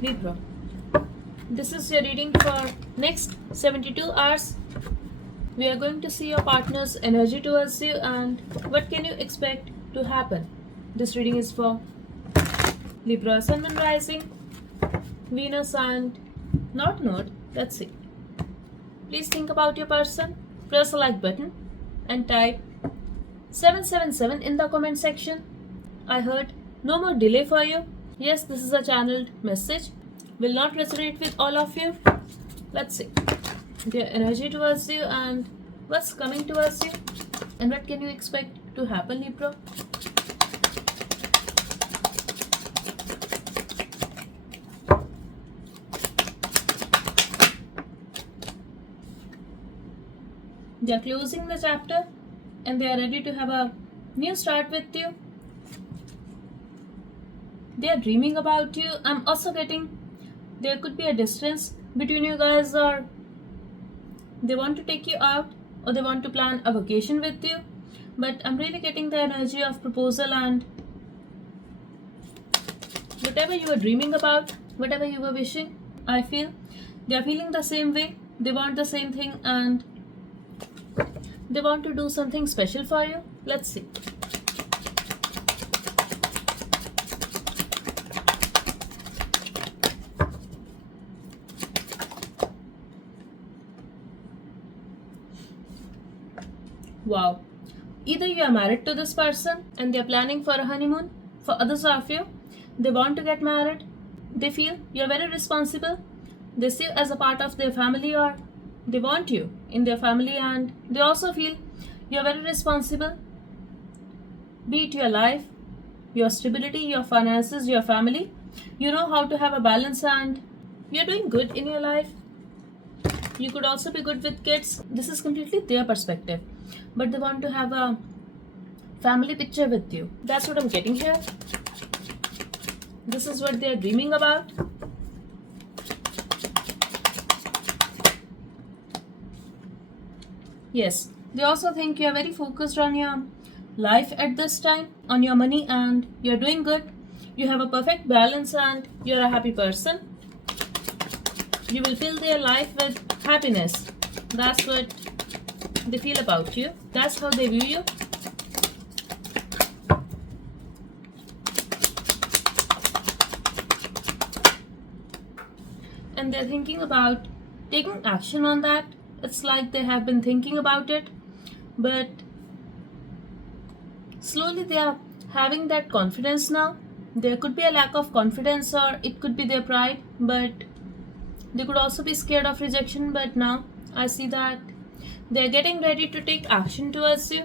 Libra. This is your reading for next 72 hours. We are going to see your partner's energy towards you and what can you expect to happen. This reading is for Libra, Sun and Rising, Venus and North Node. Let's see. Please think about your person, press the like button and type 777 in the comment section. I heard no more delay for you. Yes, this is a channeled message. Will not resonate with all of you. Let's see their energy towards you and what's coming towards you and what can you expect to happen, Libra. They are closing the chapter and they are ready to have a new start with you. They are dreaming about you. I'm also getting there could be a distance between you guys, or they want to take you out, or they want to plan a vacation with you. But I'm really getting the energy of proposal and whatever you were dreaming about, whatever you were wishing, I feel they are feeling the same way. They want the same thing and they want to do something special for you. Let's see. Wow. Either you are married to this person and they are planning for a honeymoon. For others of you, they want to get married. They feel you are very responsible. They see you as a part of their family, or they want you in their family, and they also feel you are very responsible. Be it your life, your stability, your finances, your family. You know how to have a balance and you're doing good in your life. You could also be good with kids. This is completely their perspective. But they want to have a family picture with you. That's what I'm getting here. This is what they are dreaming about. Yes, they also think you are very focused on your life at this time, on your money, and you're doing good. You have a perfect balance and you're a happy person. You will fill their life with happiness. That's what they feel about you. That's how they view you. And they're thinking about taking action on that. It's like they have been thinking about it, but slowly they are having that confidence now. There could be a lack of confidence, or it could be their pride, but they could also be scared of rejection. But now I see that they're getting ready to take action towards you.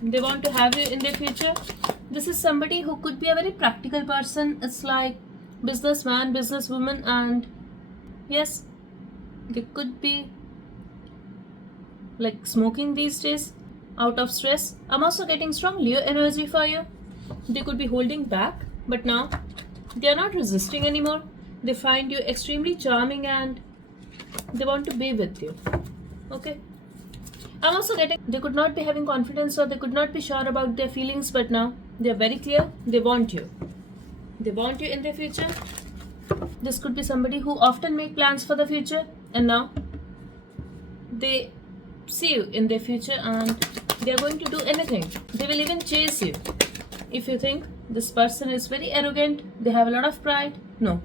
They want to have you in their future. This is somebody who could be a very practical person. It's like businessman, businesswoman, and yes, they could be like smoking these days out of stress. I'm also getting strong Leo energy for you. They could be holding back, but now they are not resisting anymore. They find you extremely charming and they want to be with you. Okay. I'm also getting they could not be having confidence, or they could not be sure about their feelings, but now they are very clear. They want you. They want you in their future. This could be somebody who often make plans for the future, and now they see you in their future and they are going to do anything. They will even chase you. If you think this person is very arrogant, they have a lot of pride, no.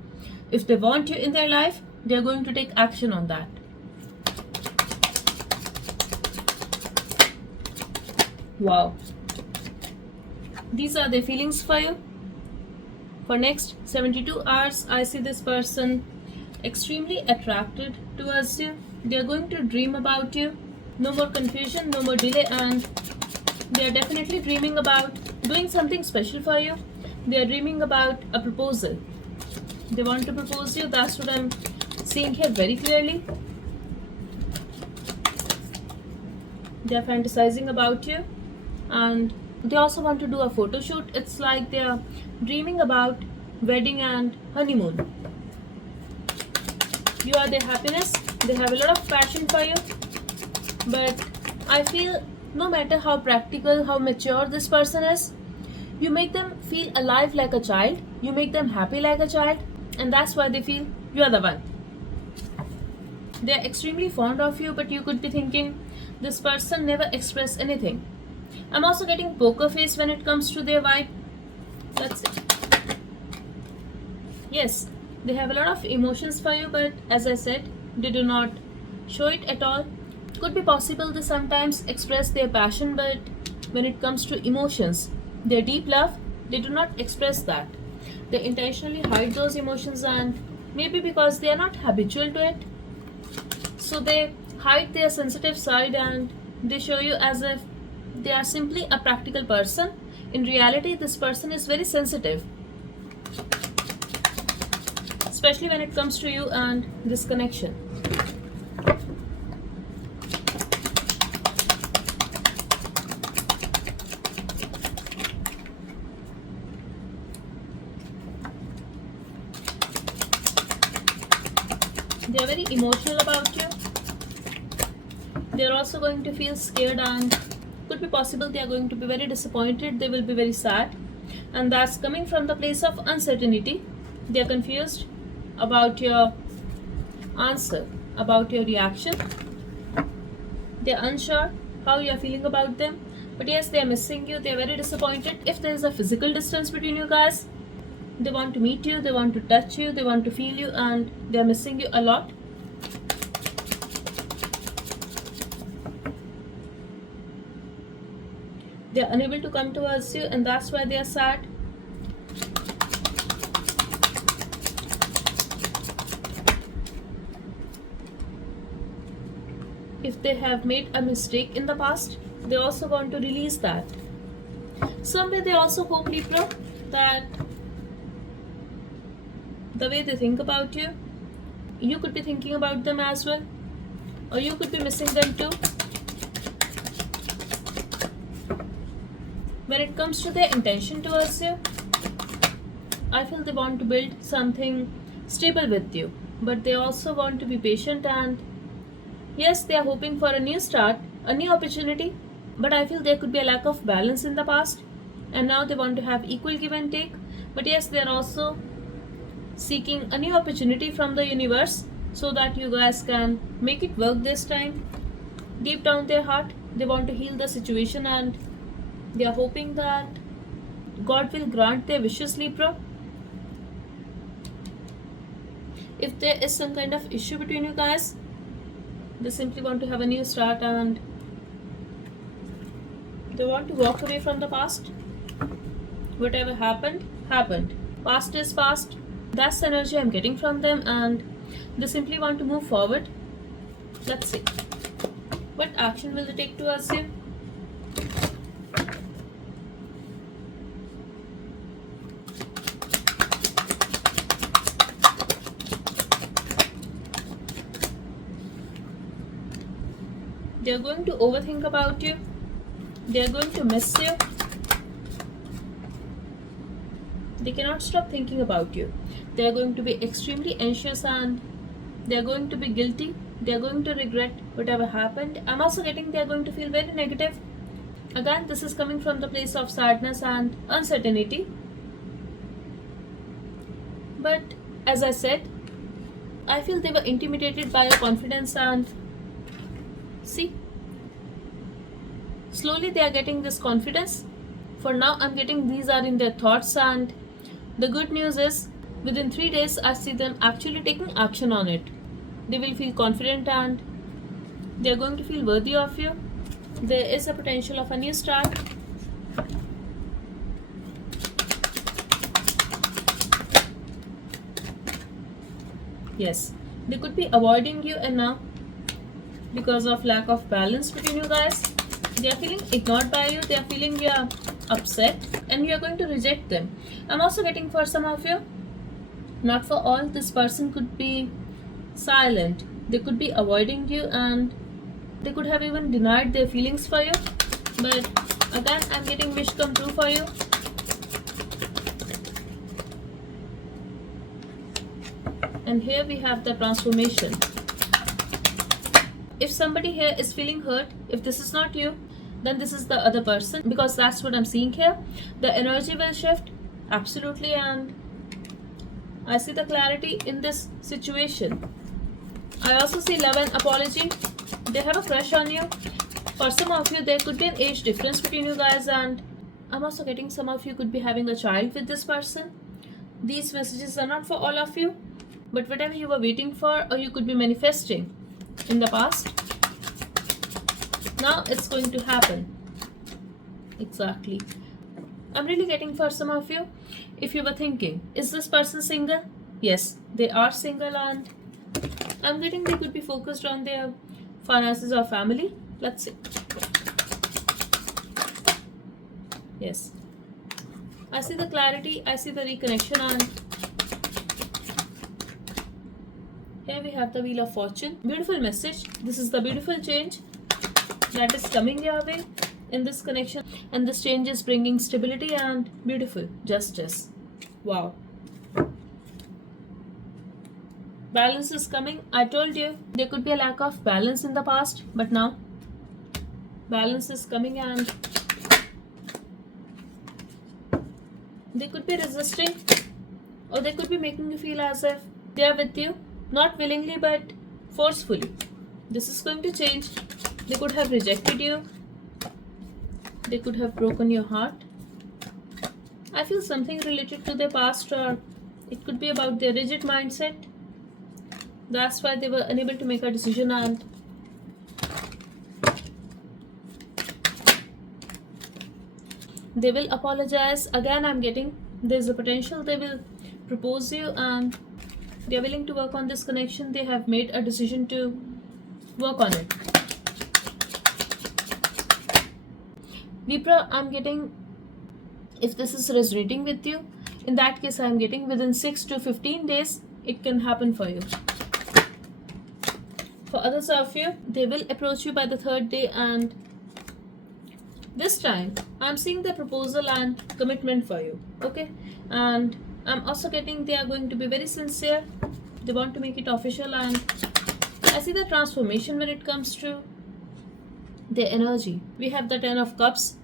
If they want you in their life, they are going to take action on that. Wow. These are the feelings for you. For next 72 hours, I see this person extremely attracted towards you. They are going to dream about you. No more confusion, no more delay, and they are definitely dreaming about doing something special for you. They are dreaming about a proposal. They want to propose you. That's what I'm seeing here very clearly. They are fantasizing about you, and they also want to do a photo shoot. It's like they are dreaming about wedding and honeymoon. You are their happiness. They have a lot of passion for you, but I feel no matter how practical, how mature this person is, you make them feel alive like a child. You make them happy like a child, and that's why they feel you're the one. They are extremely fond of you, but you could be thinking, this person never expressed anything. I'm also getting poker face when it comes to their vibe. That's it. Yes, they have a lot of emotions for you, but as I said, they do not show it at all. Could be possible they sometimes express their passion, but when it comes to emotions, their deep love, they do not express that. They intentionally hide those emotions, and maybe because they are not habitual to it, so they hide their sensitive side and they show you as if they are simply a practical person. In reality, this person is very sensitive, especially when it comes to you and this connection. They are very emotional about you. They are also going to feel scared, and could be possible they are going to be very disappointed. They will be very sad, and that's coming from the place of uncertainty. They are confused about your answer, about your reaction. They are unsure how you are feeling about them, but yes, they are missing you. They are very disappointed. If there is a physical distance between you guys, they want to meet you, they want to touch you, they want to feel you, and they are missing you a lot. They are unable to come towards you, and that's why they are sad. If they have made a mistake in the past, they also want to release that. Somewhere they also hope, Libra, that the way they think about you, you could be thinking about them as well, or you could be missing them too. When it comes to their intention towards you, I feel they want to build something stable with you, but they also want to be patient, and yes, they are hoping for a new start, a new opportunity, but I feel there could be a lack of balance in the past, and now they want to have equal give and take. But yes, they are also seeking a new opportunity from the universe so that you guys can make it work this time. Deep down their heart, they want to heal the situation, and they are hoping that God will grant their wishes, Libra. If there is some kind of issue between you guys, they simply want to have a new start, and they want to walk away from the past. Whatever happened, happened. Past is past. That's the energy I'm getting from them, and they simply want to move forward. Let's see. What action will they take towards you? They are going to overthink about you. They are going to miss you. They cannot stop thinking about you. They are going to be extremely anxious, and they are going to be guilty. They are going to regret whatever happened. I'm also getting they are going to feel very negative. Again, this is coming from the place of sadness and uncertainty. But as I said, I feel they were intimidated by your confidence, and see, slowly they are getting this confidence. For now, I'm getting these are in their thoughts, and the good news is within 3 days I see them actually taking action on it. They will feel confident, and they are going to feel worthy of you. There is a potential of a new start. Yes, they could be avoiding you, and now because of lack of balance between you guys, they are feeling ignored by you. They are feeling you are upset, and you are going to reject them. I'm also getting for some of you, not for all, this person could be silent. They could be avoiding you, and they could have even denied their feelings for you. But again, I'm getting wish come true for you. And here we have the transformation. If somebody here is feeling hurt, if this is not you, then this is the other person, because that's what I'm seeing here. The energy will shift absolutely, and I see the clarity in this situation. I also see love and apology. They have a crush on you. For some of you, there could be an age difference between you guys, and I'm also getting some of you could be having a child with this person. These messages are not for all of you, but whatever you were waiting for or you could be manifesting in the past, now it's going to happen. Exactly. I'm really getting for some of you, if you were thinking, is this person single? Yes, they are single, and I'm getting they could be focused on their finances or family. Let's see. Yes. I see the clarity, I see the reconnection, and here we have the Wheel of Fortune. Beautiful message. This is the beautiful change that is coming your way in this connection, and this change is bringing stability and beautiful justice. Wow. Balance is coming. I told you there could be a lack of balance in the past, but now balance is coming, and they could be resisting, or they could be making you feel as if they are with you, not willingly but forcefully. This is going to change. They could have rejected you. They could have broken your heart. I feel something related to their past, or it could be about their rigid mindset. That's why they were unable to make a decision, and they will apologize. Again, I'm getting there's a potential they will propose you, and they are willing to work on this connection. They have made a decision to work on it. Libra, I'm getting, if this is resonating with you, in that case I'm getting within 6 to 15 days it can happen for you. For others of you, they will approach you by the 3rd day, and this time I'm seeing the proposal and commitment for you. Okay, and I'm also getting they are going to be very sincere. They want to make it official, and I see the transformation when it comes to their energy. We have the 10 of Cups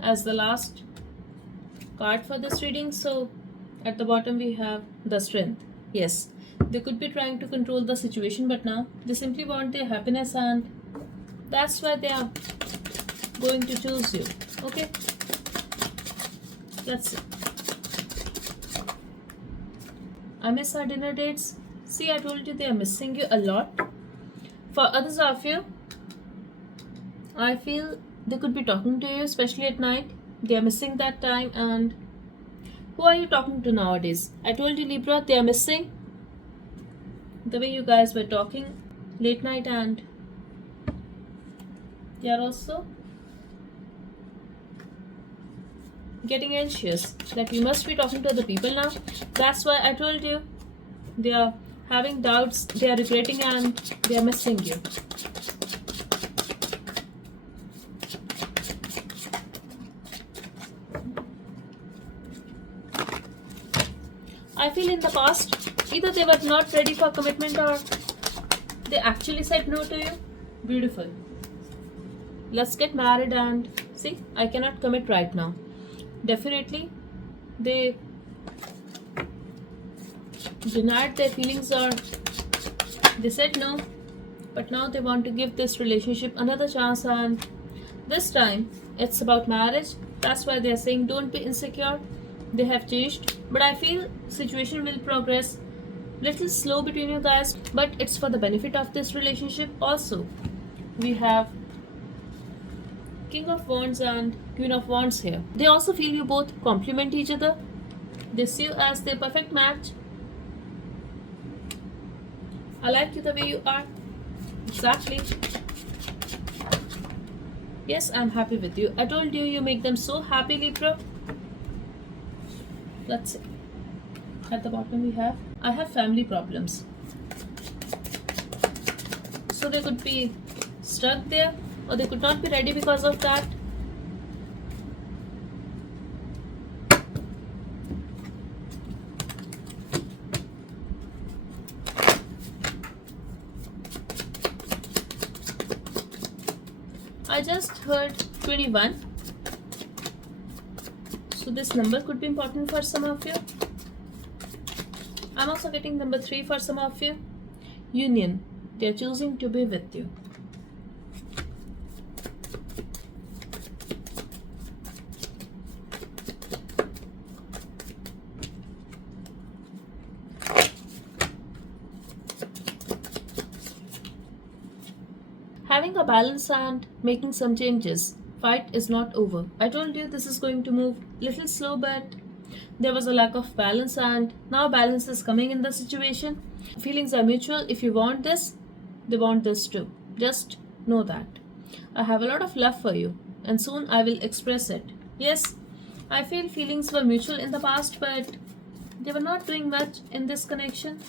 as the last card for this reading. So at the bottom we have the Strength. Yes, they could be trying to control the situation, but now they simply want their happiness, and that's why they are going to choose you. Okay, let's see. I miss our dinner dates. See, I told you they are missing you a lot. For others of you, I feel they could be talking to you, especially at night. They are missing that time. And who are you talking to nowadays? I told you, Libra, they are missing the way you guys were talking late night, and they are also getting anxious that you must be talking to other people now. That's why I told you they are having doubts, they are regretting, and they are missing you. I feel in the past, either they were not ready for commitment, or they actually said no to you. Beautiful. Let's get married, and see, I cannot commit right now. Definitely, they denied their feelings, or they said no, but now they want to give this relationship another chance, and this time it's about marriage. That's why they are saying don't be insecure. They have changed, but I feel situation will progress little slow between you guys, but it's for the benefit of this relationship. Also, we have King of Wands and Queen of Wands here. They also feel you both complement each other. They see you as their perfect match. I like you the way you are. Exactly. Yes, I'm happy with you. I told you, you make them so happy, Libra. Let's see. At the bottom we have, I have family problems. So they could be stuck there, or they could not be ready because of that. I just heard 21. So this number could be important for some of you. I'm also getting number 3 for some of you. Union. They're choosing to be with you. Having a balance and making some changes. Fight is not over. I told you this is going to move little slow, but there was a lack of balance and now balance is coming in the situation. Feelings are mutual. If you want this, they want this too. Just know that. I have a lot of love for you and soon I will express it. Yes, I feel feelings were mutual in the past, but they were not doing much in this connection.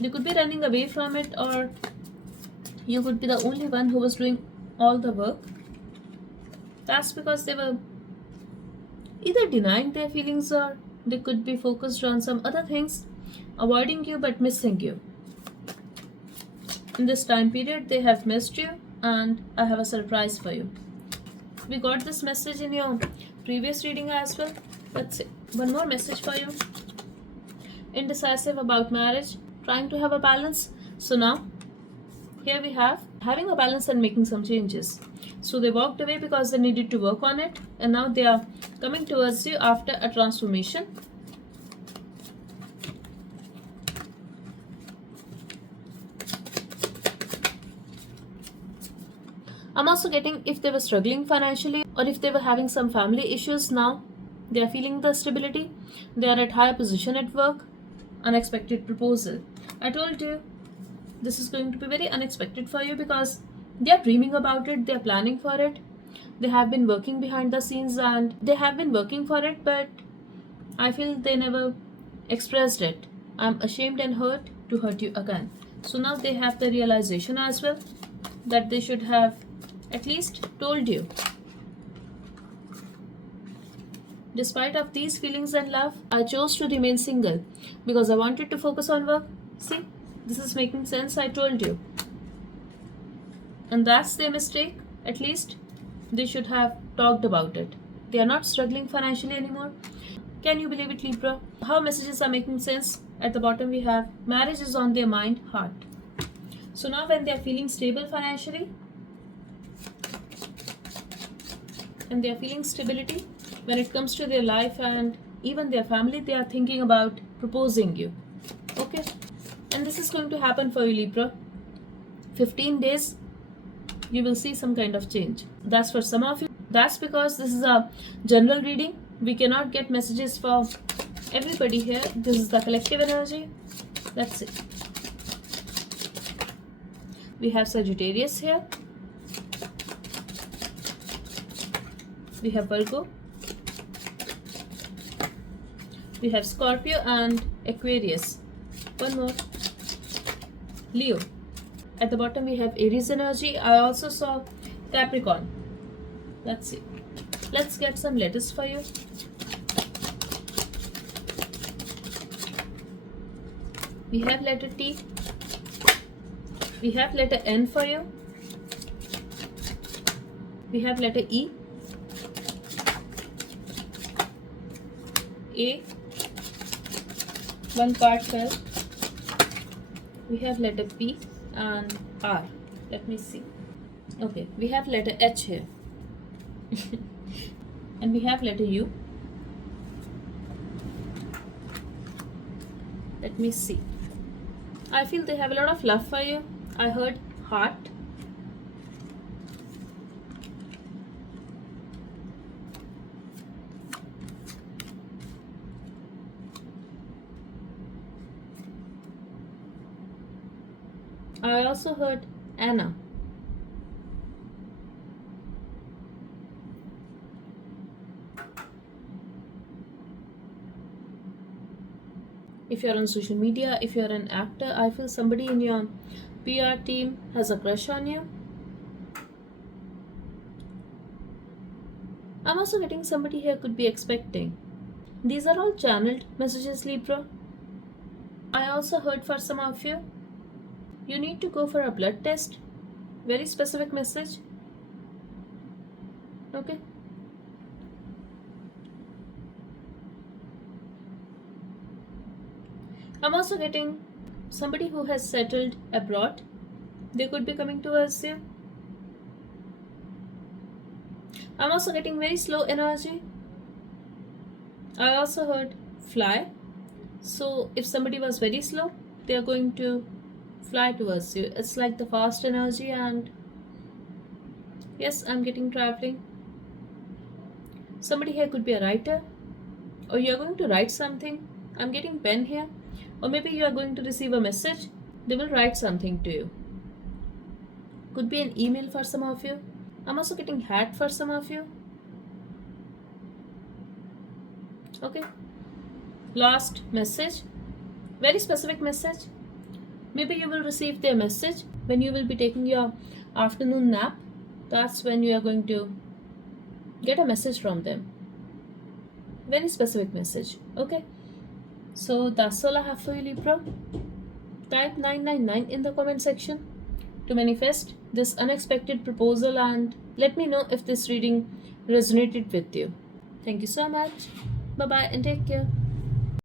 They could be running away from it, or you could be the only one who was doing all the work. That's because they were either denying their feelings or they could be focused on some other things, avoiding you but missing you. In this time period, they have missed you, and I have a surprise for you. We got this message in your previous reading as well. Let's see. One more message for you. Indecisive about marriage, trying to have a balance. So now, here we have having a balance and making some changes. So they walked away because they needed to work on it, and now they are coming towards you after a transformation. I'm also getting if they were struggling financially or if they were having some family issues, now they are feeling the stability. They are at higher position at work. Unexpected proposal. I told you this is going to be very unexpected for you because they are dreaming about it, they are planning for it. They have been working behind the scenes and they have been working for it, but I feel they never expressed it. I'm ashamed and hurt to hurt you again. So now they have the realization as well that they should have at least told you. Despite of these feelings and love, I chose to remain single because I wanted to focus on work. See, this is making sense, I told you. And that's their mistake. At least they should have talked about it. They are not struggling financially anymore. Can you believe it, Libra? How messages are making sense? At the bottom we have marriage is on their mind, heart. So now when they are feeling stable financially and they are feeling stability when it comes to their life and even their family, they are thinking about proposing you. Okay? And this is going to happen for you, Libra. 15 days you will see some kind of change. That's for some of you. That's because this is a general reading. We cannot get messages for everybody here. This is the collective energy. That's it. We have Sagittarius here. We have Virgo. We have Scorpio and Aquarius. One more. Leo. At the bottom we have Aries energy. I also saw Capricorn. Let's see. Let's get some letters for you. We have letter T. We have letter N for you. We have letter E. A. One part fell. We have letter P and R. Let me see. Okay, we have letter H here. And we have letter U. Let me see. I feel they have a lot of love for you. I heard heart. I also heard Anna. If you're on social media, if you're an actor, I feel somebody in your PR team has a crush on you. I'm also getting somebody here could be expecting. These are all channeled messages, Libra. I also heard for some of you, you need to go for a blood test. Very specific message. Okay. I'm also getting somebody who has settled abroad. They could be coming towards you. I'm also getting very slow energy. I also heard fly. So if somebody was very slow, they are going to fly towards you. It's like the fast energy, and yes, I'm getting traveling. Somebody here could be a writer, or you are going to write something. I'm getting pen here. Or maybe you are going to receive a message. They will write something to you. Could be an email for some of you. I'm also getting hat for some of you. Okay. Last message. Very specific message. Maybe you will receive their message when you will be taking your afternoon nap. That's when you are going to get a message from them. Very specific message. Okay. So that's all I have for you, Libra. Type 999 in the comment section to manifest this unexpected proposal, and let me know if this reading resonated with you. Thank you so much. Bye bye and take care.